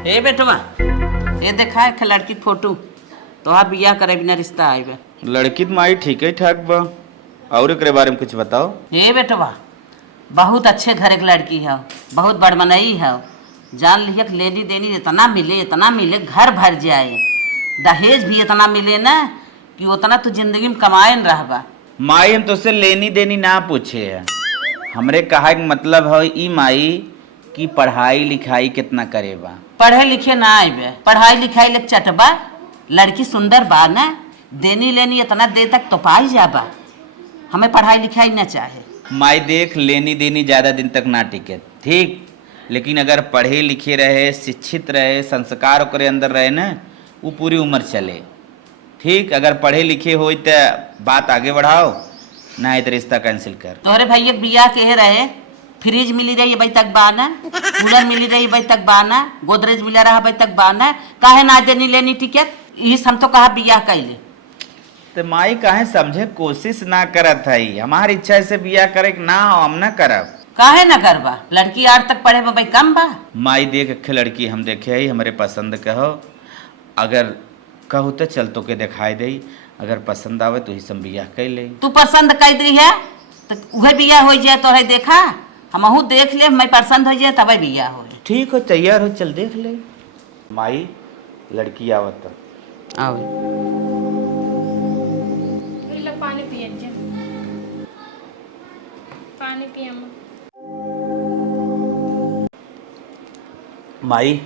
ए बेटवा, ये देखा है लड़की फोटो तोहार बियाह करे बिना रिश्ता आए। लड़की तो माई ठीक है ठाक बा, और एकरे बारे में कुछ बताओ। ए बेटवा, बहुत अच्छे घर की लड़की है, बहुत बड़मनई है। जान लिया लेनी देनी इतना मिले घर भर जाए। दहेज भी इतना मिले ना कि उतना तो जिंदगी में कमाए न रहबा। माई हम तुझसे लेनी देनी ना पूछे है, हमरे कहा के मतलब है ई माई की पढ़ाई लिखाई कितना करेबा। पढ़े लिखे ना आए, पढ़ाई लिखाई लग चटबा। लड़की सुंदर बा ना, देनी लेनी इतना दे तक तो पाई जाबा। हमें पढ़ाई लिखाई न चाहे। माई देख, लेनी देनी ज्यादा दिन तक ना टिके ठीक, लेकिन अगर पढ़े लिखे रहे, शिक्षित रहे, संस्कार ओकरे अंदर रहे ना, वो पूरी उम्र चले ठीक। अगर पढ़े लिखे हो तो बात आगे बढ़ाओ, ना तो रिश्ता कैंसिल कर। तोहरे भैया बियाह के रहे, फ्रिज मिली रही भाई तक बाना, कूलर मिली रही भाई तक बाना, गोदरेज मिला रहा भाई तक बाना। काहे ना देनी लेनी टिकट, इस हम तो कहा बियाह कैले। तो माई काहे समझे कोशिश ना करत है, हमारी इच्छा से बियाह करे ना हो, हम ना करब। काहे ना करबा, लड़की 8 तक पढ़े भाई कम बा। माई देख अखे लड़की हम देखे ही, हमारे पसंद कहो, अगर कहू तो चल तो के दिखाई दे, अगर पसंद आवे तो ही सब बियाह कर ले। तू पसंद कर दी है तो वह बियाह हो जाए। तो है देखा हमहू देख ले, मैं पसंद हो जाए तब बियाह हो। ठीक हो, तैयार हो, चल देख ले। माई लड़की आवत आओ पानी पिए, पानी पिए। माई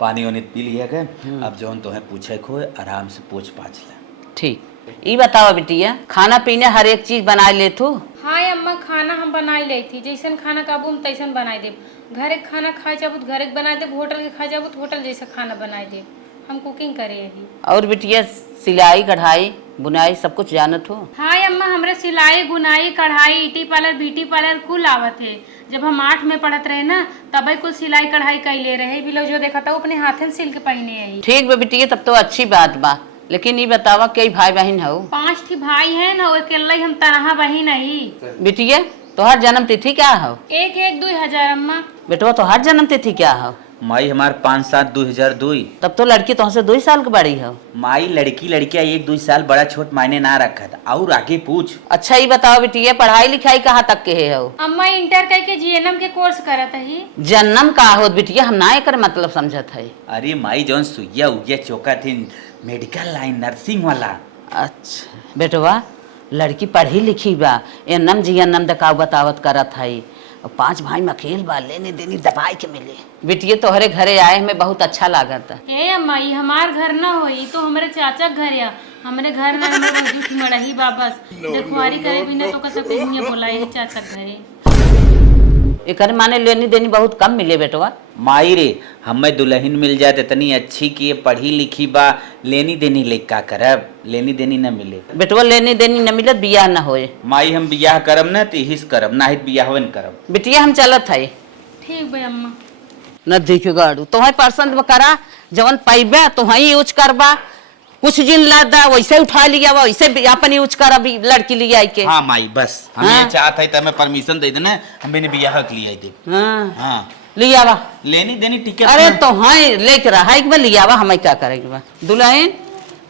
पानी वानी पी लिया गए, अब जौन तो है पूछे खो आराम से पूछ पाछ ले। ठीक। ये बताओ बिटिया, खाना पीने हर एक चीज बना ले तू? हाँ अम्मा, खाना हम बनाई ले थी, जैसन खाना काबू हम तैसन बनाई दे। घर एक खाना खाए जाबू तो घर एक बनाए दे, होटल के खाए जाबू तो होटल जैसा खाना बनाई दे। हम कुकिंग करे यही। और बिटिया सिलाई कढ़ाई बुनाई सब कुछ जानत हो? हाँ अम्मा, हमरे सिलाई बुनाई कढ़ाई ईटी पार्लर ब्यूटी पार्लर कुल आवत है। जब हम 8 में पढ़त रहे ना, तब कुल सिलाई कढ़ाई कैले रहे। भी लोग जो देखा था वो अपने हाथन सिल के पहने आई। ठीक बा बिटिया, तब तो अच्छी बात बा। लेकिन ये बतावा कई भाई बहन हो? 5 थी भाई है ना, अकेला हम तरह बहन नहीं। बिटिया तोहर जन्म तिथि क्या हो? 1-1-2000 अम्मा। बेटवा तोहर जन्म तिथि क्या हो? माई हमार 5-7-2002। तब तो लड़की तुमसे 2 साल की बड़ी हो। माई लड़की लड़कियां 1-2 साल बड़ा छोट मायने ना रखा था, और आगे पूछ। अच्छा ये बताओ बिटिया, पढ़ाई लिखाई कहाँ तक के हो? अम्मा इंटर करके जीएनएम के कोर्स करत ही। जन्म का हो बिटिया, हम ना एकर मतलब समझत है। अरे माई जौन सुइया उइया चौका थी, मेडिकल लाइन नर्सिंग वाला। अच्छा बेटवा, लड़की पढ़ी लिखी बा, एनम जीएनएम दकाव बतावत करत है। 5 भाई में अकेल बा, लेने देनी दबाई के मिले। बिटिया तोहरे घरे आए हमें बहुत अच्छा लागत है। ए अम्मा, ये हमार घर ना होई तो हमारे चाचा घर या हमारे घर ना हमें वजूद मड़ही बाबस देखवारी करे बिना तो कैसे कोई मुझे बोलाई है चाचा घरे। एकर माने लेनी देनी बहुत कम मिले बेटवा। माई रे, हमें दुल्हन मिल जाए इतनी अच्छी कि पढ़ी लिखी बा, लेनी देनी ले का करब, लेनी देनी न मिले। बेटवा लेनी देनी न मिलत बियाह न होए। माई हम बियाह करब न तो हिस करब, ना ही बियाह न करब। बिटिया हम चलत है। ठीक भाई अम्मा। न देखियो गाड़ू तुम्हें पसंद करा, जवन पैबा तो ही यूज करबा। कुछ जिन लादा वैसे उठा लिया, वैसे अपन यूज करा लड़की लिया आई के। हाँ माई बस हम हाँ? ये चाहत है तो हमें परमिशन दे देना, हम बिना बियाह के लिए थे। हाँ हाँ लिया वा। लेनी देनी टिकट। अरे तो हाँ लेके रहा है एक लिया वा, हमें क्या करेगी बा। दुल्हन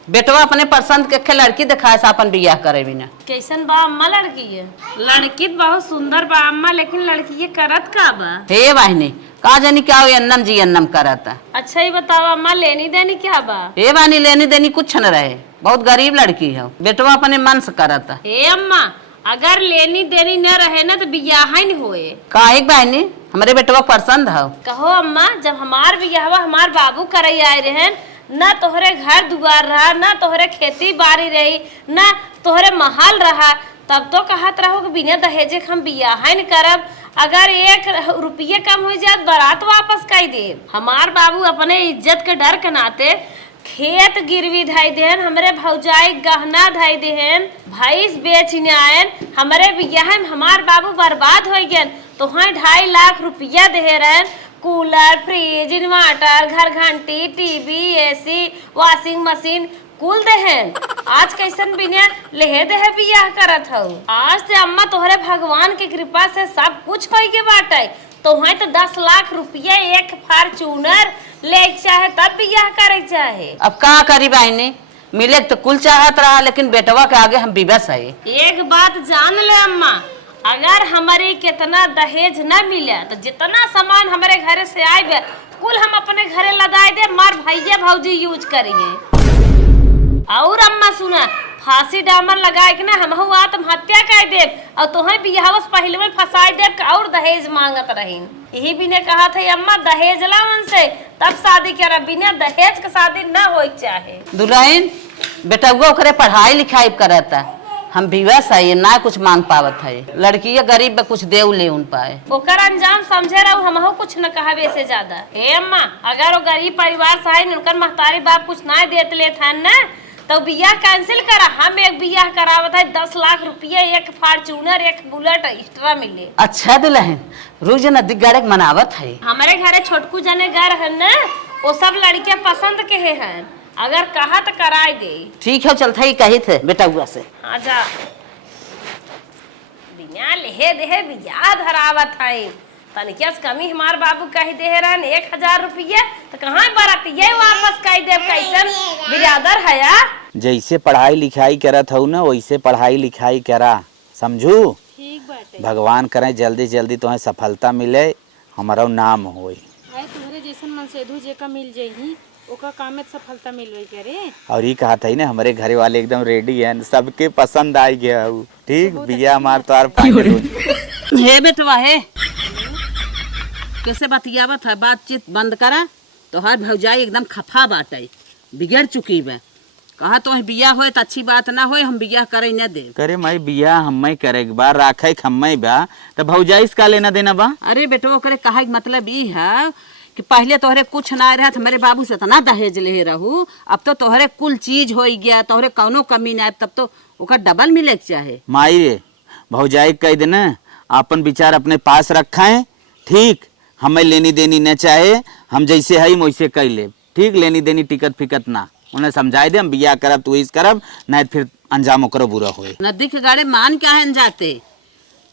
बेटवा अपने पसंद के लड़की दिखाए से अपन बियाह करे बिना। कैसन बा अम्मा लड़की है? लड़की तो बहुत सुंदर बा अम्मा, लेकिन लड़की ये करत का बा? हे वाहिनी का जानी क्या हो, अन्नम जी अन्नम करता। अच्छा ही बताओ अम्मा, लेनी देनी क्या बा? हे वानी लेनी देनी कुछ न रहे, बहुत गरीब लड़की है। बेटवा अपने मन से करता। हे अम्मा, अगर लेनी देनी न रहे ना तो बियाह ही नहीं होए। काहे बहनी, हमारे बेटवा पसंद है। कहो अम्मा, जब हमार बियाहवा हमार बाबू करे आए रहे, ना तोहरे घर दुआर रहा, ना तोहरे खेती बाड़ी रही, ना तोहरे महल रहा, तब तो कहत रहो कि बिना दहेजे हम बियाह नहीं करब। अगर 1 रुपये कम हो जाए बारात वापस कर दे। हमार बाबू अपने इज्जत के डर के नाते खेत गिरवी धाई देहन, हमरे भौजाई गहना धाई देहन, भैंस बेच आयन, हमरे बियाह में हमार बाबू बर्बाद हो गए। तो हाँ 2.5 लाख रुपया दे रहन, कूलर फ्रिज इन्वर्टर घर घंटी टीवी एसी वॉशिंग मशीन कुल देहन। आज कैसन बिना लेहे देहे बियाह करत हूँ। आज से अम्मा तोहरे भगवान के कृपा से सब कुछ हो के बाटे। तो वहाँ तो 10 लाख रुपया एक फॉर्च्यूनर ले चाहे तब बियाह करे चाहे। अब का करी बहनी, मिले तो कुल चाहत रहा, लेकिन बेटवा के आगे हम विवश है। एक बात जान ले अम्मा, अगर हमारे कितना दहेज न मिले तो जितना सामान हमारे घरे से आए कुल हम अपने घरे लगाए दे, मार भैया भौजी यूज करेंगे। और अम्मा सुना, फांसी डामर लगाए के ना हम आत्महत्या कर दे और तुम्हें बियाह से पहले में फंसाई दे और दहेज मांगत रही। यही भी ने कहा था अम्मा दहेज ला उनसे तब शादी करा, बिना दहेज के शादी न हो चाहे। दुल्हन बेटवा ओकरे पढ़ाई लिखाई करता, हम विवश है ना कुछ मांग पावत है। लड़की गरीब कुछ देव ले उन पाए, ओकर अंजाम समझे रहो, हम कुछ न कहा वैसे ज्यादा। हे अम्मा, अगर वो गरीब परिवार से है उनकर महतारी बाप कुछ ना देते ले था न तो बियाह कैंसिल करा। हम एक बियाह करावत है 10 लाख रुपया, एक फॉर्च्यूनर, एक बुलेट एक्स्ट्रा मिले। अच्छा दुल्हन रोज नदी गाड़े मनावत है। हमारे घरे छोटकू जने घर है न, वो सब लड़के पसंद के हैं, अगर कहा तो कराए दे। ठीक है चलता ही कही थे बेटा हुआ से। हाँ जा, बिना लेहे देहे बियाह धरावत है, तनिकिया से कमी हमार बाबू कही दे रहन 1000 रुपया, तो कहाँ बाराती ये वापस कही दे, कैसन बिरादर है या? जैसे पढ़ाई लिखाई करत हूँ ना वैसे पढ़ाई लिखाई करा, समझू। ठीक बाटे। भगवान करे जल्दी जल्दी तुम्हें सफलता मिले, हमारा नाम होई। तुम्हारे जैसन मन सेधु जेका मिल जाही ओका काम में सफलता मिलवे करे। और ये कहा था ही ना हमारे घरे वाले एकदम रेडी हैं, सबके पसंद आई गया हूँ। ठीक बिया मार तो आर हे बेटवा हे कैसे बतियावत है, बातचीत बंद करा। तो हर भौजाई एकदम खफा बाटे, बिगड़ चुकी है। कहा तो बिया होए तो अच्छी बात ना होए, हम बिया करे न दे। करे मैं बिया हम करे एक बार राखे खम्मे बा तो भौजाई का लेना देना बा। अरे बेटवा करे कहा मतलब ई है कि पहले तोहरे कुछ ना रहा, मेरे बाबू से तना दहेज ले रहू, अब तो तोहरे कुल चीज हो गया, तोहरे कौनो कमी ना, तब तो ओकर डबल मिले के चाहे। माई रे भौजाई कह देना अपन विचार अपने पास रखा है। ठीक हमें लेनी देनी न चाहे, हम जैसे है वैसे कह ले। ठीक लेनी देनी टिकट फिकट ना, उन्हें समझाई दे हम बिया करब तू इस करब, नहीं फिर अंजाम ओकरो बुरा होए। नदी के गाड़े मान क्या है जाते,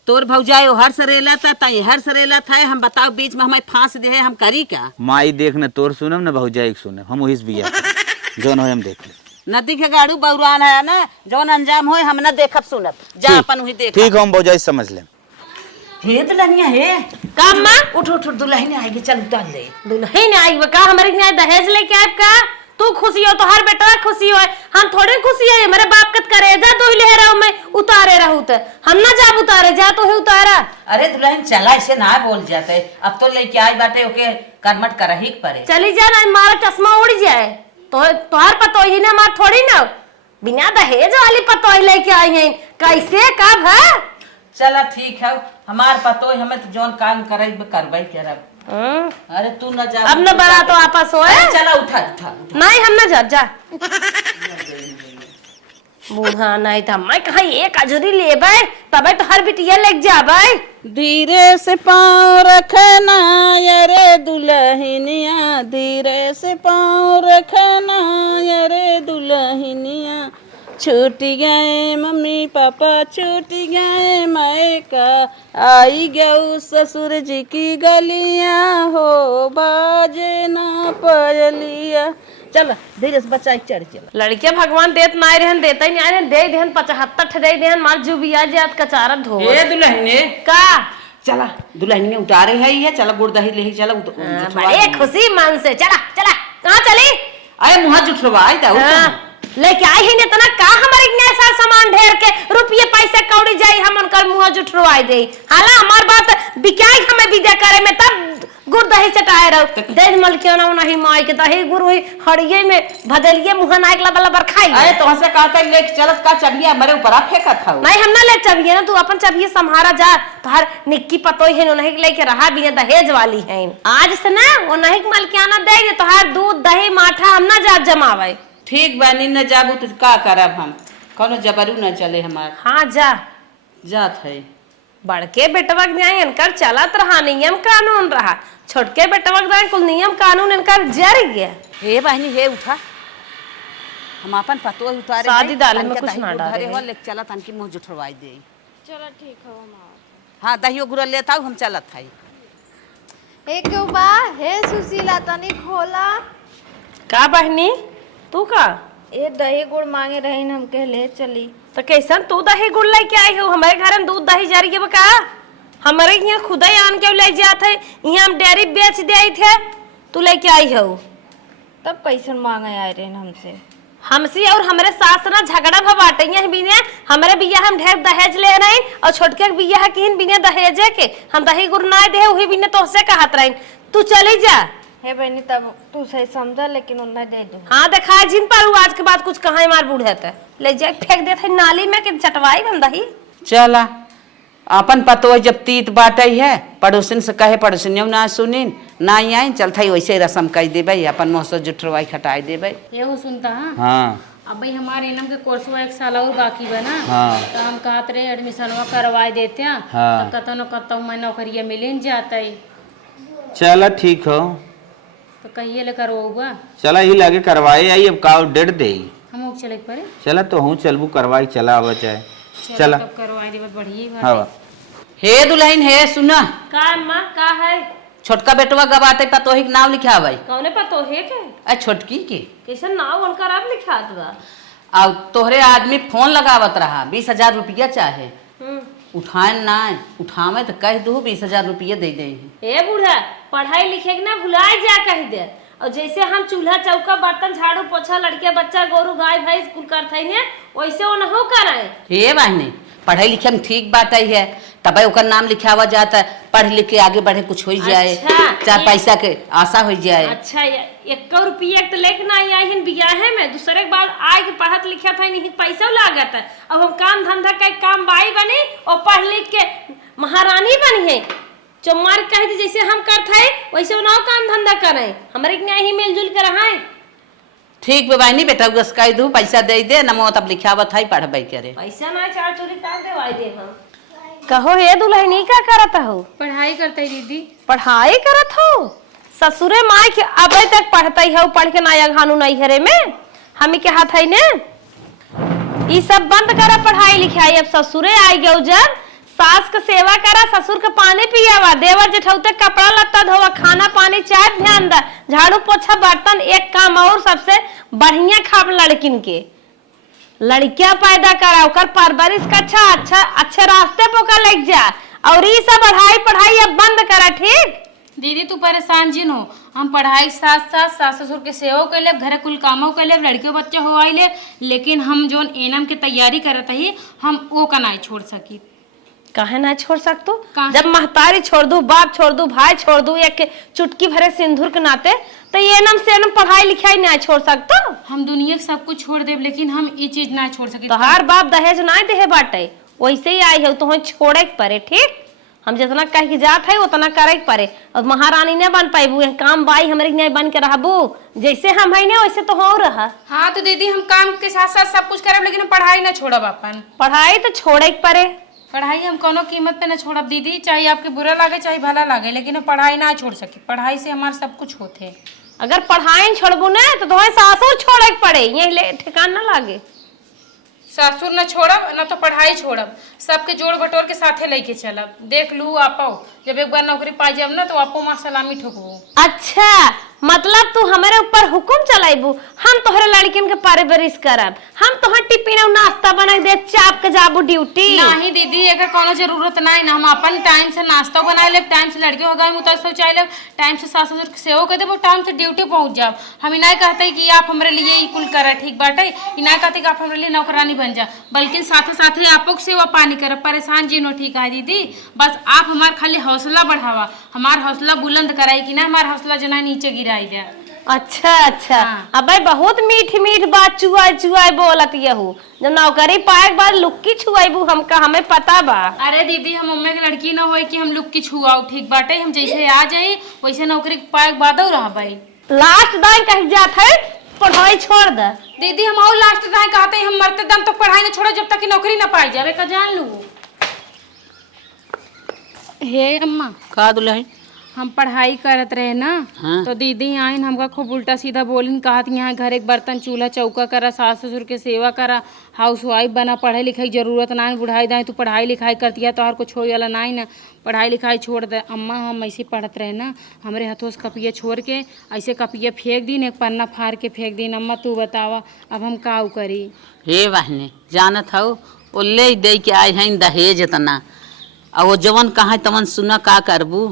तोर भौजाई हर सरेला था तई हर सरेला था, हम बताओ बीच में हमें फांस दे, हम करी क्या? माई देख न तोर सुनम न भौजाई सुनम, हम वही बिया जौन हो हम देख ले। नदी के गाड़ू बौरान है ना, जौन अंजाम होए हम न देखब सुनब, जा अपन वही देख। ठीक हम भौजाई समझ ले। हे दुल्हनिया हे काम मां उठ उठ दुल्हन आएगी, चल उतार ले। दुल्हन आई का हमारे यहाँ दहेज लेके आए का? तू खुशी हो तो हर बेटा खुशी हो, हम थोड़ी खुशी है। मेरे बाप कत करे जा तो ही ले रहा हूं मैं, उतारे रहूं तो हम ना जाब उतारे, जा तो ही उतारा। अरे दुल्हन चला ऐसे ना बोल जाते, अब तो लेके आई बाटे ओके करमट करही के पड़े। चली जा ना, मारा चश्मा उड़ जाए तो तोहर पतो ही ना, मार थोड़ी ना बिना दहेज वाली पतो ही लेके आई है, कैसे कब है? चला ठीक है, हमार पतो हमें तो जौन काम करे करबई करब। अरे तू न जा, अब न बड़ा तो आपस होए। चला उठा उठा नहीं हम ना जा जा बूढ़ा नहीं था, मैं कहा एक अजूरी लेबै तबे तो हर बिटिया लेके जाबै। धीरे से पाँव रखना अरे दुल्हनिया, धीरे से पाँव रखना अरे दुल्हनिया, छूट गए मम्मी पापा छूट गए मायका, आई गऊ ससुर जी की गलियां हो बाजे ना पयलिया। चल धीरे से बच्चा चढ़ चल। लड़के भगवान देत ना रहन, देते नहीं रहन, दे देहन 75 दे देहन, मार जुबिया जात कचारत धो। ए दुल्हने का चला, दुल्हन में उतारे है ये, चला गुड़ दही ले चला। बड़े खुशी मन से चला चला। कहाँ चली? अरे मुँह जुठवाई लेके आई ही इतना का हमारे इतना सारा सामान ढेर के रुपये पैसे कौड़ी जाई, हम उनकर मुंह जुठवाई दे। हाला हमार बात बिकाई हमें विदा करे में तब गुड़ दही चटाए रहो। देज मलकियो ना नहीं माई के दही गुड़ हुई हड़िये में भदलिए मुंह नाइक लबल बर खाई। अरे तो से कहता लेके चलत का चबिया मेरे ऊपर फेंका था। नहीं हम ना ले चबिए ना, तू अपन चबिए संभारा जा, तोहर निक्की पतोई है नहीं लेके रहा बिना दहेज वाली है। आज से ना वो नहीं मलकियाना दे तोहर दूध दही माठा हम ना जा जमावे। ठीक बानी न जाबू तो का करब हम, कोनो जबरू न चले हमार। हाँ जा जात है। बड़के बेटवा जाए इनकर चलत रहा नियम कानून रहा, छोटके बेटवा जाए कुल नियम कानून इनकर जर गया। हे बहनी हे उठा, हम अपन पतो उतारे शादी दाल में कुछ ना डाले हो लेके चलत तनकी मुंह जुठवाई दे। चलो ठीक है माँ। हाँ दहियो गुड़ लेता हम चलत है। एक क्यों बा हे सुशीला तनी खोला। का बहनी तू का ये दही गुड़ मांगे रही हमके ले चली। तो कैसन तू दही गुड़ लेके आई हो? हमारे घर में दूध दही जारी के का हमारे यहाँ खुदा ही आन के ले जाते है, यहाँ हम डेयरी बेच दे आई थे, तू लेके आई हो। तब कैसन मांगे आए रहे हमसे? हमसे और हमारे सास ना झगड़ा भबाटे हैं बिना हमारे बिया हम ढेर दहेज ले रहे और छोटके के बिया किन बिना दहेजे के हम दही गुड़ ना दे वही बिना तोहसे कहत रही। तू चली जा। हे बहनी तब तू सही समझा लेकिन उन्हें दे दू। हाँ देखा जिन पर आज के बाद कुछ कहा मार बूढ़े थे ले जाए फेंक देते नाली में कि चटवाई हम दही। चला अपन पतो जब तीत बाटे है पड़ोसिन से कहे पड़ोसिनियों ना सुनिन ना आई चल थई वैसे रसम कह देबै अपन मुँह से जुठरवाई खटाई देबै। ये सुनता हाँ हाँ अब भाई हमारे इनम के कोर्सवा 1 साल और बाकी बा ना। हाँ। तो हम कहत रहे एडमिशनवा करवा देते हैं। हाँ। तो कतो न कतो मैं नौकरिया मिल जाता है। चला ठीक हो, तो कहिए ले करवा चला ही लागे करवाए आई अब का डेढ़ दे। हम चले पड़े चला तो हूँ चलबू करवाई चला अब चाहे चला तब करवा दे बस बढ़िया बात हाँ है। हे दुल्हन हे सुना का माँ का है छोटका बेटवा गवाते पतोही के नाम लिखाबै कौने पर तो है के आ छोटकी के कैसे नाव उनका अब लिखा बा। आ तोहरे आदमी फोन लगावत रहा 20,000 रुपया चाहे उठाए ना उठावे तो कह दू 20,000 रुपया दे दे। ए बूढ़ा पढ़ाई लिखे के ना भुलाए जा कही दे और जैसे हम चूल्हा चौका बर्तन झाड़ू पोछा लड़के बच्चा गोरू गाय भैंस कुल करते ने वैसे वो न कराए। हे बहनी पढ़ाई लिखे में ठीक बात आई है तब ओकर नाम लिखावा जाता है पढ़ लिख के आगे बढ़े कुछ हो जाए। अच्छा, चार पैसा के आशा हो जाए। अच्छा 1 रुपया तो लेके ना आई बियाहे में दूसरे के बाद आए के पढ़त लिखा था नहीं पैसा लागत है। अब हम काम धंधा का काम बाई बनी और पढ़ लिख के महारानी बनी है चुम्मार कह दी जैसे हम करते है वैसे ना काम धंधा करे हमारे ही मिलजुल कर रहा है। ठीक बहनी बेटा गस कह दू पैसा दे दे नमो तब लिखावत है पढ़बे करे पैसा ना चार चोरी कर देवाई दे हम। कहो हे दुल्हनी का करत हो? पढ़ाई करते दीदी। पढ़ाई करत हो? ससुरे माई के अबे तक पढ़ते हो पढ़ के ना घानू नहीं हरे में हम के हाथ है ने ये सब बंद करा पढ़ाई लिखाई। अब ससुरे आई गयो जब सास का सेवा करा ससुर का पानी पियावा देवर जेठौते कपड़ा लत्ता धोवा खाना पानी चाय ध्यान दा झाड़ू पोछा बर्तन एक काम और सबसे बढ़िया खाब लड़किन के लड़कियां पैदा करा ओकर परवरिश का अच्छे रास्ते पोका लग जा और ये सब पढ़ाई अब बंद करा। ठीक दीदी तू परेशान जिन हो हम पढ़ाई साथ साथ सास ससुर के सेवा कर ले घर कुल कामों कर ले लड़के बच्चे हो आई ले लेकिन हम जो एनम की तैयारी करत ही हम वो का नहीं छोड़ सकी। काहे ना छोड़ सकतो? काहे? जब महतारी छोड़ दू बाप छोड़ दू भाई छोड़ दू एक चुटकी भरे सिंदूर के नाते तो ये नम से नम पढ़ाई लिखाई ना छोड़ सकतो। हम दुनिया के सब कुछ छोड़ देब लेकिन हम ये चीज ना छोड़ सकी। तो हर बाप दहेज ना दे बाटे वैसे ही आई है तो छोड़े के परे। ठीक हम जितना कह के जात है उतना करे के परे और महारानी ने बन पाइबू काम बाई हमारे नहीं बन के रहबू जैसे हम है ना वैसे तो हो रहा। हाँ तो दीदी हम काम के साथ साथ सब कुछ करब लेकिन हम पढ़ाई ना छोड़ब अपन। पढ़ाई तो छोड़े के परे पढ़ाई हम कोनो कीमत पे ना छोड़ब दीदी चाहे आपके बुरा लागे चाहे भला लागे लेकिन हम पढ़ाई ना छोड़ सके। पढ़ाई से हमारा सब कुछ होते। अगर पढ़ाई छोड़बू ना तो तुम्हें सासुर छोड़े के पड़े ये ठिकान ना लागे। सासुर न छोड़ब न तो पढ़ाई छोड़ब सबके जोड़ बटोर के साथे लेके चलब। देख लू आपो जब एक बार नौकरी पा जाब ना तो आपो माँ सलामी ठोकबू। अच्छा मतलब तू हमारे ऊपर हुकुम चलाइबू हम तोहरे लड़किन के परवरिश करब हम तोहर टिफिन और नाश्ता बना दे चाप के जाबू ड्यूटी। नहीं दीदी एकर कोनो जरूरत नहीं ना हम अपन टाइम से नाश्ता बना लेब टाइम से लड़के हो गए मुता सब चाहे लेब टाइम से सास ससुर के सेवा कर देबो टाइम से ड्यूटी पहुंच जाब। हम नहीं कहते कि आप हमारे लिए ई कुल कर ठीक बाटे ई नहीं कहते कि आप हमारे लिए नौकरानी बन जा बल्कि साथे साथे आपो के सेवा पानी कर परेशान जिनो। ठीक है दीदी बस आप हमार खाली हौसला बढ़ावा हमार हौसला बुलंद कराई कि ना हमार हौसला जना नीचे गिराई दे। अच्छा अच्छा हाँ। अबे बहुत मीठ मीठ बात चुआई चुआई बोलत यहू जब नौकरी पाए के बाद लुक्की छुआईबू हमका हमें पता बा। अरे दीदी हम मम्मी के लड़की ना होई कि हम लुक की छुआऊ ठीक बाटे हम जैसे आ जाई वैसे नौकरी पाए के बाद रह भाई लास्ट दाई कह जात है पढ़ाई छोड़ दे। दीदी हम और लास्ट दाई कहते हैं हम मरते दम तक पढ़ाई ना छोड़ो जब तक कि नौकरी ना पाई जावे का जान लू। हे अम्मा का दुल्हन हम पढ़ाई करत रहे ना हाँ। तो दीदी आइन हमका खूब उल्टा सीधा बोलिन, कहत यहाँ घर एक बर्तन चूल्हा चौका करा, सास ससुर के सेवा करा, हाउस वाइफ बना, पढ़ाई लिखाई की जरूरत ना, बुढ़ाई दाई तू पढ़ाई लिखाई करती है तो हर कुछ छोड़ वाला ना ही ना, पढ़ाई लिखाई छोड़ दे। अम्मा हम ऐसे पढ़त रहे ना, हमरे हाथों से कपिया छोड़ के ऐसे कपिया फेंक दिन, एक पन्ना फाड़ के फेंक दिन। अम्मा तू बतावा अब हम का करी। हे बहने जानत हऊ वो ले दे के आए हैं दहेज इतना, और वो जवन कहा तवन सुना का करबू।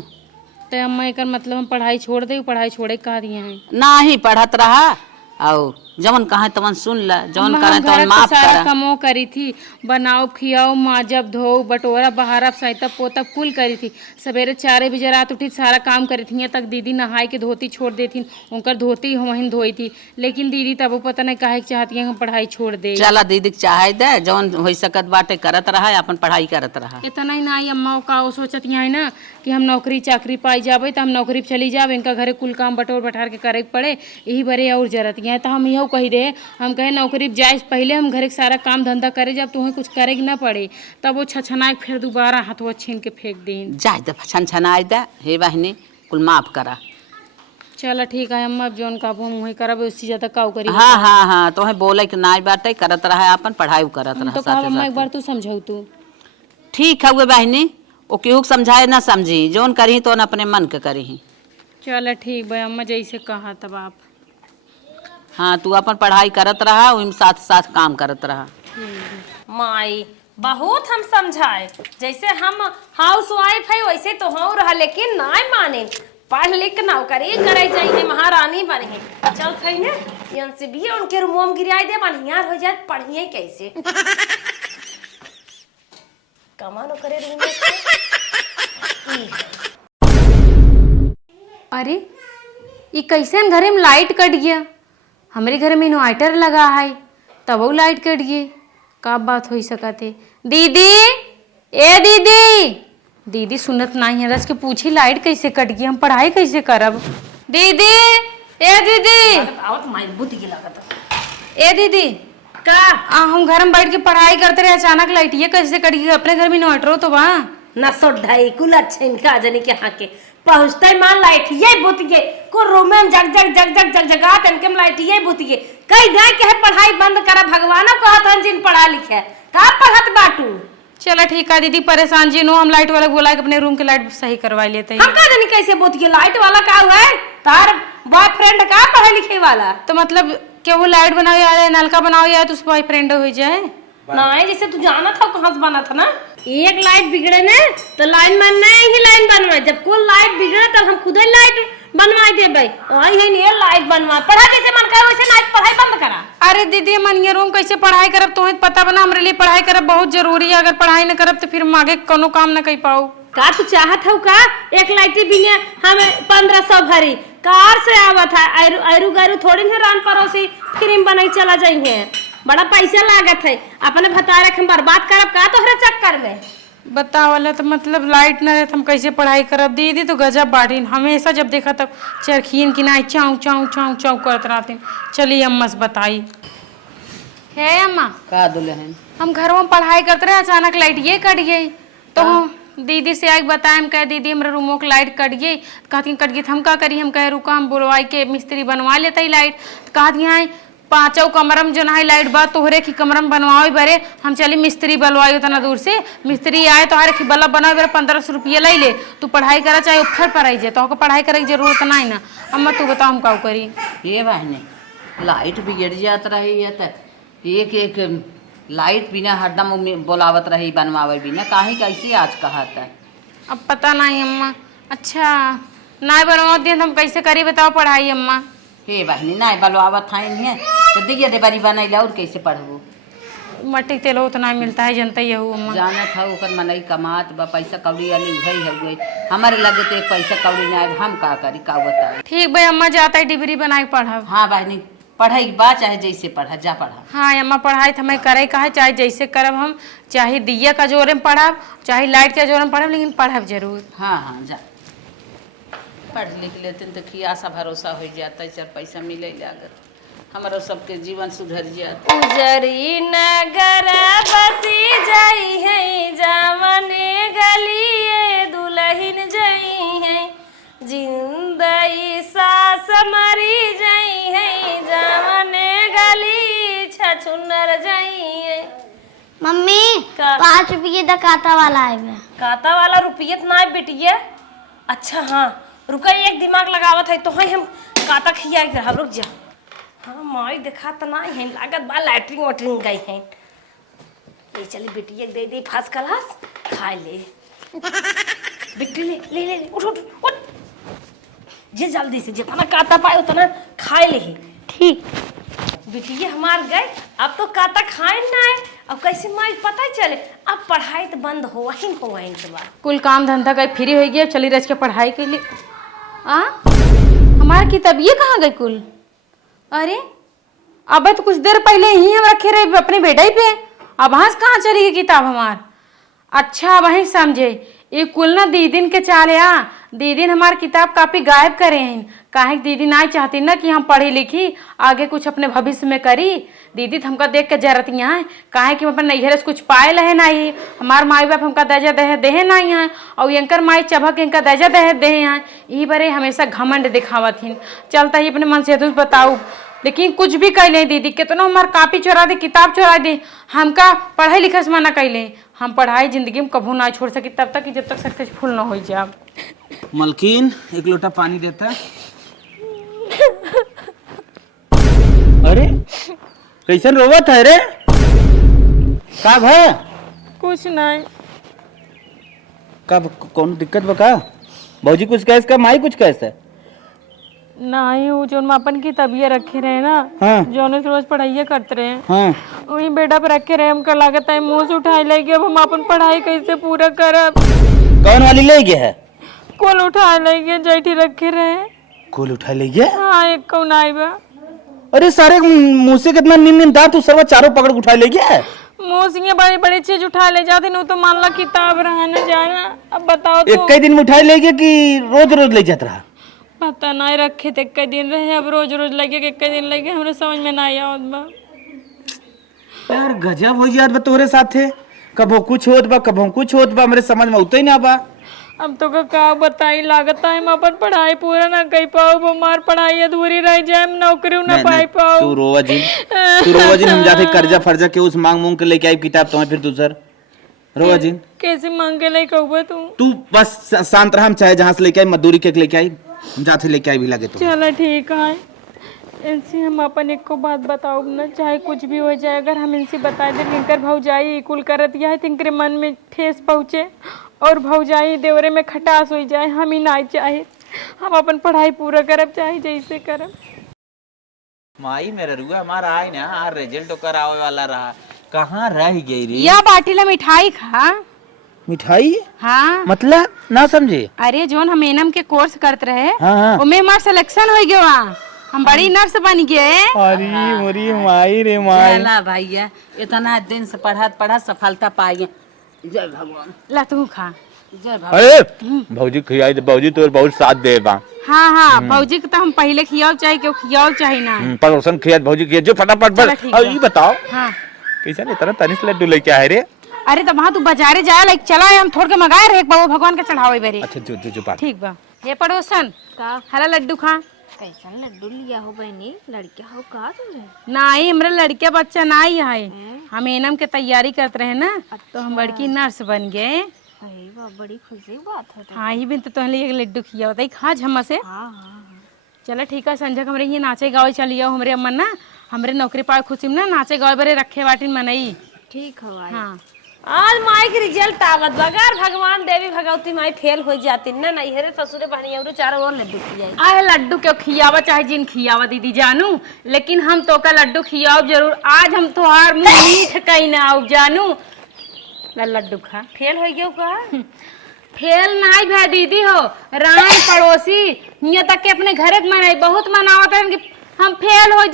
तो अम्मा एक मतलब हम पढ़ाई छोड़ दे, पढ़ाई छोड़े कहा दिए हैं ना ही पढ़त रहा और जवन कहा तवन सुन ला, जवन करे तवन माफ सारा करा। कमो करी थी, बनाओ खियाओ माजब धो बटोरा बहारब सहितब पोतब कुल करी थी। सवेरे 4 बजे रात उठी सारा काम करी थी, यहाँ तक दीदी नहाई के धोती छोड़ देती, उनकर धोती वहीं धोई थी। लेकिन दीदी तब पता नहीं काहे चाहती है हम पढ़ाई छोड़ दे। चला दीदी चाहे दे जवन हो सकत बाटे करत रहा, अपन पढ़ाई करत रहा। इतना ही ना आई अम्मा का वो सोचत है ना कि हम नौकरी चाकरी पाई जाबे तो हम नौकरी चली जाब, इनका घरे कुल काम बटोर बठार के करे पड़े, यही बड़े और जरूरत है। तो हम यही कही रहे, हम कहे नौकरी जाए पहले हम घरे के सारा काम धंधा करे, जब तुम्हें कुछ करे ना पड़े तब वो छछना फिर दोबारा हाथों छीन के फेंक दें। जाए दे छन छनाए दे, हे बहनी कुल माफ करा। चलो ठीक है अम्मा, अब जौन काबू हम वही करब, उससे ज्यादा काऊ करी। हाँ हाँ हाँ तो बोले कि नाई बाटे करत रहा, अपन पढ़ाई करत रहा तो कहा अम्मा एक बार तू समझाऊ तू। ठीक है बहनी, वो केहू समझाए ना समझी, जोन करी तो अपने मन के करी। चलो ठीक भाई अम्मा जैसे कहा तब आप। हाँ तू अपन पढ़ाई करत रहा, उन साथ साथ काम करत रहा। माई बहुत हम समझाए, जैसे हम हाउस वाइफ है वैसे तो हो रहा, लेकिन नहीं माने। पढ़ लिख के नौकरी करे जाइए, महारानी बने चल थे ना यहाँ से भी उनके रूमों में गिराई दे, बढ़िया हो जाए, पढ़िए कैसे कमानो करे रूम में। अरे ये कैसे घरे में लाइट कट गया, हमारे घर में इन्वर्टर लगा है तब वो लाइट कट गई, का बात हो सकते। दीदी ए दीदी, दीदी सुनत नहीं है, रस के पूछी लाइट कैसे कट गई, हम पढ़ाई कैसे करब। दीदी ए दीदी, आवत माई बुद्धि की लागत ए दीदी का हम घर में बैठ के पढ़ाई करते रहे, अचानक लाइट ये कैसे कट गई। अपने घर में इन्वर्टर तो बा न सो ढाई कुल अच्छे इनका जनी के हाँ के पहुंचते मान लाइट ये बुतिए को रूम में जग जग जग जग जग जगा तनके में लाइट ये बुतिए कई दे के है पढ़ाई बंद करा, भगवानो कहत हन जिन पढ़ा लिखे का पढ़त बाटू। चलो ठीक है दीदी, परेशान जी नो, हम लाइट वाला बोला कि अपने रूम के लाइट सही करवा लेते हैं। हम का जानी कैसे बुतिए लाइट वाला का हुआ है, तार बॉयफ्रेंड का पढ़े लिखे वाला तो मतलब क्या वो लाइट बनाओ या नलका बनाओ या तो उस बॉयफ्रेंड हो जाए। नहीं जैसे तू जाना था कहाँ से बना था ना, एक लाइट बिगड़े ना तो लाइन में नहीं लाइन बनवाए, जब कोई लाइट बिगड़े तो हम खुद ही लाइट बनवाई दे भाई, ये लाइट बनवा पढ़ा कैसे मन का वैसे लाइट पढ़ाई बंद करा। अरे दीदी मन ये रूम कैसे पढ़ाई करब, तो पता बना हमारे लिए पढ़ाई करब बहुत जरूरी है, अगर पढ़ाई न करब तो फिर हम आगे कोनो काम न कर पाओ। का तू चाहत हो का एक लाइट बिना हमें 1500 भरी कार से आवत है, आयरू गायरू थोड़ी ना रान पड़ोसी क्रीम बनाई चला जाइए, बड़ा पैसा लागत है, अपने भता रख हम बर्बाद करब का तोहरे चक्कर में। बतावला तो मतलब लाइट न रहे तो हम कैसे पढ़ाई करब। दीदी तो गजब बाटी, हमेशा जब देखा तब चरखीन की ना चाऊ चाऊ चाऊ चाऊ करत रहती। चलिए अम्मा से बताई है अम्मा का दुल्हन हम घरों में पढ़ाई करते रहे, अचानक लाइट ये कट गई तो दीदी से आगे बताए, हम कहे दीदी हमारे रूमों की लाइट कट गई, कहती कट गई तो हम का करी, हम कहे रुका हम बुलवाई के मिस्त्री बनवा लेते ही लाइट, कहती हैं पाँचों कमरा में जो ना लाइट बा तोहरे की कमरा में बनवाओ बरे, हम चली मिस्त्री बनवाई उतना दूर से, मिस्त्री आए तो हरे की बल्ब बनाओ बरे 1500 रुपया ले ले, तू पढ़ाई करा चाहे उफर पर आई जाए तो पढ़ाई करे की जरूरत नहीं ना। अम्मा तू बताओ हम का करी। ये बहने लाइट बिगड़ जात रही है तो एक एक लाइट बिना हरदम बोलावत रही बनवावे बिना, काहे कैसे आज कहा था। अब पता नहीं अम्मा। अच्छा ना बनवा दिए तो हम कैसे करी बताओ पढ़ाई अम्मा। हे बहनी ना बलवावत था है तो दिया दे बारी बनैला और कैसे पढ़बू, मट्टी तेल उतना मिलता है जनता ये अम्मा। जाना था ओकर मनई कमात बा पैसा कौड़ी वाली भई हो गई, हमारे लगे तो एक पैसा कौड़ी ना आए, हम का करी का बताए। ठीक भाई अम्मा जाता है डिबरी बना के पढ़ब। हाँ बहनी पढ़ाई बा चाहे जैसे पढ़ा जा पढ़ा। हाँ अम्मा पढ़ाई तो हमें करे का है, चाहे जैसे करब हम, चाहे दिया का जोरे में पढ़ब चाहे लाइट का जोरे में पढ़ब, लेकिन पढ़ब जरूर। हाँ हाँ जा पढ़ लिख लेते तो कि आशा भरोसा हो जाता है, चल पैसा मिले लागत हमारा सबके जीवन सुधर जाता। उजरी नगर बसी जाई है जामने गलिए दुल्हन जाई है, जिंदई सास मरी जाई है जवने गली छछुनर जाई है। मम्मी का? 5 रुपये का काता वाला आए हुए। काता वाला रुपयत ना है बिटिया। अच्छा हाँ रुका, एक दिमाग लगावत है तो हम काता खिया के रहा, रुक जा। हाँ माई देखा तो ना है, लागत बा लैटरिन वैटरिन गई है। ये चले बिटिया दे दे फर्स्ट क्लास, खा ले बिट्टी, ले ले ले, ले उठ उठ उठ, जे जल्दी से जितना काता पाए उतना खा ले। ठीक। बिटिया हमार गए, अब तो काता खाए ना है, अब कैसे माई पता ही चले। अब पढ़ाई तो बंद हो ही के बाद कुल काम धंधा का फ्री हो गया, चली रच के पढ़ाई के लिए। हमार किताब ये कहाँ गई कुल? अरे अब तो कुछ देर पहले ही हम रखे रहे अपने बेटा ही पे, अब वहां से कहाँ चली गई किताब हमार? अच्छा वही समझे, ये कुल ना दीदीन के चाले दीदीन हमार किताब कापी गायब करे हैं। काहे दीदी ना चाहती ना कि हम पढ़ी लिखी आगे कुछ अपने भविष्य में करी। दीदी तो हमका देख के जरतियाँ हैं, काहे कि हम अपन नैहर से कुछ पाए लहे नहीं, हमार माई बाप हमका दर्जा देहे नहीं है, और यंकर माई चबक इनका दर्जा देहे हैं। यही बरे हमेशा घमंड दिखावत हिन। चलता ही अपने मन से तो बताऊ, लेकिन कुछ भी कह ले दीदी, कितना हमार कापी चुरा दे, किताब चुरा दे, हमका पढ़ाई लिखे से मना कैले। हम पढ़ाई जिंदगी में कभू ना छोड़ सकी तब तक कि जब तक सक्सेसफुल ना हो जाए। मलकिन एक लोटा पानी देता। अरे कैसन रोवत है रे? का है? कुछ नहीं। कब कौन दिक्कत बका? भौजी कुछ कैस का, माई कुछ कैसे? नहीं वो जो अपन की तबियत रखे रहे ना, हाँ। जो रोज पढ़ाई करते रहे, हाँ। वही बेटा पे रखे रहे, हमका लागत है मुंह से उठाए लेगी। अब हम अपन पढ़ाई कैसे पूरा करब? कौन वाली ले गया है? कुल उठाए लेगी, जैठी रखे रहे। कुल उठा ले गया? हाँ एक कौन आई बा। अरे सारे मुंह से कितना नींद दांत तू सर्व चारों पकड़ उठा ले गया है? मुँह से बड़ी बड़ी चीज उठा ले जाते न, तो मान ला किताब रहा न जाना। अब बताओ तो। एक कई दिन में उठाए ले गया कि रोज रोज ले जाता रहा? पता नहीं, रखे थे कई दिन रहे, अब रोज रोज लगे कि कई दिन लगे, हमरे समझ में ना आवत बा। यार गजब हो यार, तोरे साथे कभो कुछ होत बा कभो कुछ होत बा, हमरे समझ में उतई ही ना बा। अब तो का बताई, लागत है हम अपन पढ़ाई पूरा ना कर पाओ, हमार पढ़ाई अधूरी रह जाए, नौकरी ना पाई पाओ। तू रोवा जिन हम जाके कर्जा फर्जा के उस मांग मूंग के लेके आई किताब तुम्हें फिर दूसर रोवा जिन कैसे मांग के ले कहूँ तू बस शांत रहा, हम चाहे जहाँ से लेके आई मजदूरी के लेके आई, हम जाते लेके आई भी लगे तो। चलो ठीक है, इनसे हम अपन एक को बात बताओ ना, चाहे कुछ भी हो जाए, अगर हम इनसे बता दें इनकर भौजाई कुल करत यह है, तिनके मन में ठेस पहुँचे और भौजाई देवरे में खटास हो जाए, हम ही ना चाहे। हम अपन पढ़ाई पूरा करब चाहे जैसे करब। माई मेरा रुआ हमारा आई ना, आ रिजल्ट ओकर आवे वाला रहा, कहाँ रह गई रे? या बाटीला मिठाई खा। मिठाई? हाँ मतलब ना समझे। अरे जोन हम एनम के कोर्स करते रहे, हाँ। उमे हमार सिलेक्शन हो गया, हम बड़ी नर्स बन गए। अरे मोरी माई रे माई। चला भैया, इतना दिन से पढ़ा सफलता पाई। जय भगवान। ला तू खा। जय भगवान। अरे भौजी खियाई दे, भौजी तो बहुत साथ दे बा। हाँ भौजी के तो हम पहले खियाओ चाहे क्यों खियाओ चाहे ना। परोसन खिया भौजी खिया जो फटाफट पर। अब ये बताओ हाँ कैसा नहीं तरह तनिस लड्डू लेके आए रे? अरे तो वहाँ तू बाजारे जाए लाइक चला है, हम थोड़ के मंगाए रहे बाबू भगवान के चढ़ावे बेरे। अच्छा जो बात ठीक बा। ये पड़ोसन का हला लड्डू खा। कैसा लड्डू लिया हो बहनी, लड़किया हो का तुझे? नहीं हमारे लड़के बच्चा नहीं है, हम एनम के तैयारी करते रहे ना, तो हम बड़की नर्स बन गए। बड़ी खुशी बात है। हाँ ही बिन तो तुहले एक लड्डू खिया होता खा झम्मा से। चलो ठीक है, संजय हमरे ये नाचे गावे चलिए, हमरे अम्मा ना हमरे नौकरी पाए खुशी में ना नाचे गावे बरे रखे बाटिन मनई। ठीक है। हाँ आज माई के रिजल्ट आवत बगार भगवान देवी भगवती माई फेल हो जाती ना, नहीं हेरे ससुरे बहनी और चारों और लड्डू खियाई। आए लड्डू क्यों खियावा चाहे जिन खियावा दीदी जानू, लेकिन हम तो का लड्डू खियाओ जरूर। आज हम तोहार मुंह मीठ कहीं ना आओ जानू। लड्डू खा। फेल हो गयो का? फेल नहीं भे दीदी हो, रान पड़ोसी यहाँ तक के अपने घरे मनाई बहुत मनावत है कि हम फेल हो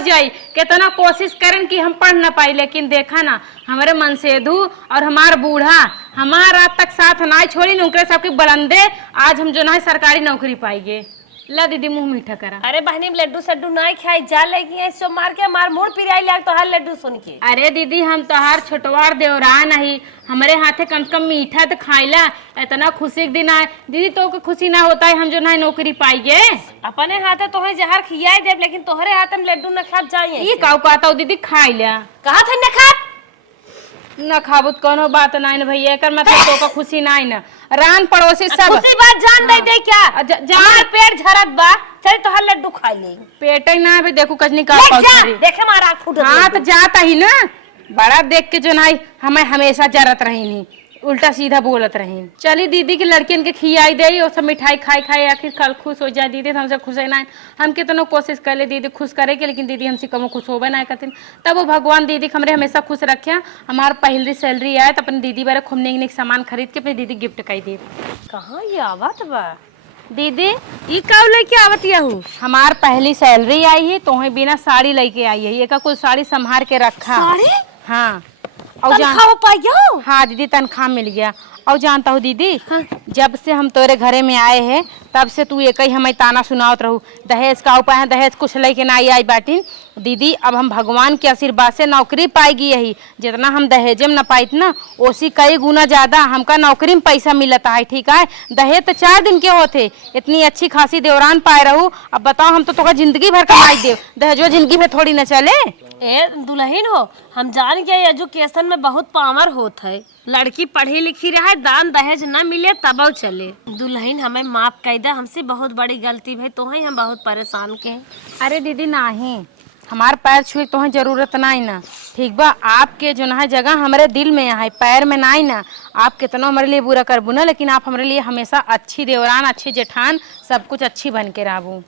जाए, कितना कोशिश करें कि हम पढ़ ना पाई, लेकिन देखा ना हमारे मनसेधु और हमार बूढ़ा हमारा तक साथ ना छोड़ी, नौकरी सबके बुलंदे आज हम जो ना सरकारी नौकरी पाएंगे। ला दीदी मुंह मीठा करा। अरे बहनी लड्डू सड्डू नहीं खाई जा लेगी सो मार के मार मुड़ पिराई लाग तो हर लड्डू सुन के। अरे दीदी हम तोहार छोटवार देवरा नहीं, हमारे हाथे कम से कम मीठा तो खाइला। इतना खुशी के दिन आए दीदी, तो के खुशी ना होता है हम जो ना नौकरी पाइए। अपने हाथे तोहे जहर खियाई देब लेकिन तोहरे हाथे में लड्डू न खा जाइए। ये काऊ कहता दीदी खाइला, कहा थे न खा न खाबुत कोनो बात नहीं न भैया, एकर मतलब तो का खुशी नहीं न। रान पड़ोसी सब खुशी बात जान नहीं दे क्या जान पेट झरत बा चल तो हर लड्डू खाई ले। पेट ही ना भी देखो कजनी का देखे मारा फूट। हाँ तो जाता ही ना, बड़ा देख के जो नहीं हमें हमेशा जरत रही नहीं, उल्टा सीधा बोलत रही। चली दीदी की लड़कियन के खियाई दे और सब मिठाई खाई खाई आखिर कल खुश हो जाए दीदी। हमसे खुश है ना, हम कितनो कोशिश कर ले दीदी खुश करे के, लेकिन दीदी हमसे कम खुश होबे ना करती। तब वो भगवान दीदी हमरे हमेशा खुश रखे। हमार पहली सैलरी आए तो अपनी दीदी बारे घूमने सामान खरीद के अपनी दीदी गिफ्ट कर दे। कहाँ ये आवत बा दीदी? ई कब लेके आवत हूँ? हमार पहली सैलरी आई है तो बिना साड़ी लेके आई है, ये का कुछ साड़ी संभाल के रखा। साड़ी? हाँ तनख्वाह पाइयो? हाँ दीदी तनख्वाह मिल गया। और जानता हूँ दीदी, हाँ। जब से हम तोरे घरे में आए हैं तब से तू एक ही हमें ताना सुनावत रहू, दहेज का उपाय है, दहेज कुछ लेके ना आई बाटिन। दीदी अब हम भगवान के आशीर्वाद से नौकरी पाएगी, यही जितना हम दहेज में न पाइत ना उसी कई गुना ज्यादा हमका नौकरी में पैसा मिलता है। ठीक है, दहेज तो 4 दिन के होते, इतनी अच्छी खासी देवरान पाए रहू। अब बताओ हम तो जिंदगी भर कमाई दे, दहेजो जिंदगी में थोड़ी न चले। ए दुल्हन हो, हम जान गए एजुकेशन में बहुत पावर होत है, लड़की पढ़ी लिखी रहे दान दहेज न मिले तब चले। दुल्हन हमें माफ कर दे, हमसे बहुत बड़ी गलती भाई, तो ही हम बहुत परेशान के। अरे दीदी नहीं, हमार पैर छुए तो जरूरत नहीं ना। ठीक बा, आपके जो ना जगह हमारे दिल में है, पैर में नहीं ना। आप कितना हमारे लिए बुरा करबू ना, लेकिन आप हमारे लिए हमेशा अच्छी देवरान अच्छी जेठान सब कुछ अच्छी बन के रहबू।